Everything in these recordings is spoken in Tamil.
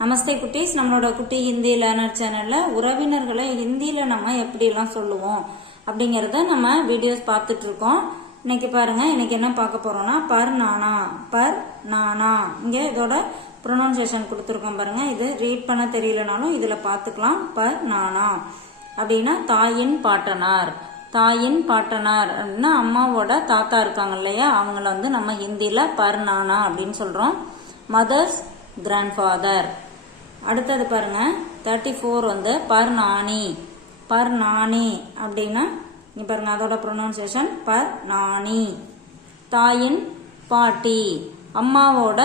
நமஸ்தே குட்டீஸ். நம்மளோட குட்டி ஹிந்தி லேர்னர் சேனல்ல உறவினர்களை ஹிந்தியில நம்ம எப்படிலாம் சொல்லுவோம் அப்படிங்கறத நம்ம வீடியோஸ் பார்த்துட்டு இருக்கோம் இன்னைக்கு பாருங்க இன்னைக்கு என்ன பார்க்க போறோம்னா பர் நானா பர் நானா. இங்க இதோட ப்ரொனவுன்சியேஷன் கொடுத்துருக்கோம் பாருங்க. இது ரீட் பண்ண தெரியலனாலும் இதுல பார்த்துக்கலாம். பர் நானா. அப்படின்னா தாயின் பாட்டனார். தாயின் பாட்டனார் அப்படின்னா அம்மாவோட தாத்தா இருக்காங்க இல்லையா? அவங்கள வந்து நம்ம ஹிந்தியில பர் நானா அப்படின்னு சொல்றோம். மதர்ஸ் கிராண்ட்ஃபாதர் அடுத்தது பாருங்க. தேர்ட்டி ஃபோர் வந்து பர் நாணி பர் நாணி அப்படின்னா இங்க பாருங்க அதோட ப்ரொனவுன்சியேஷன் பர் நாணி தாயின் பாட்டி. அம்மாவோட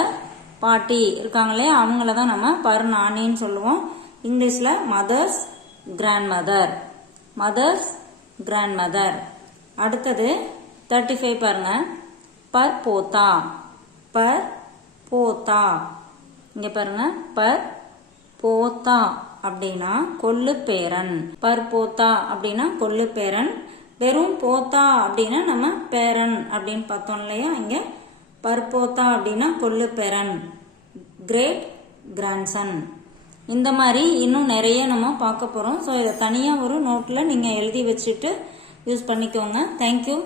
பாட்டி இருக்காங்க இல்லையா? அவங்கள தான் நம்ம பர் நாணின்னு சொல்லுவோம். இங்கிலீஷில் mother's grand mother mother's grand mother அடுத்தது தேர்ட்டி ஃபைவ் பாருங்க. பர் போத்தா பர் போத்தா இங்கே பாருங்க பர் போத்தா அப்படின்னா கொல்லு பேரன் பர்போத்தா அப்படின்னா கொல்லு பேரன் வெறும் போத்தா அப்படின்னா நம்ம பேரன் அப்படின்னு பார்த்தோம் இல்லையா? இங்க பர்போத்தா அப்படின்னா கொல்லு பேரன் கிரேட் கிராண்ட்சன். இந்த மாதிரி இன்னும் நிறைய நம்ம பார்க்க போகிறோம் ஸோ இதை தனியாக ஒரு நோட்டில் நீங்கள் எழுதி வச்சுட்டு யூஸ் பண்ணிக்கோங்க. தேங்க்யூ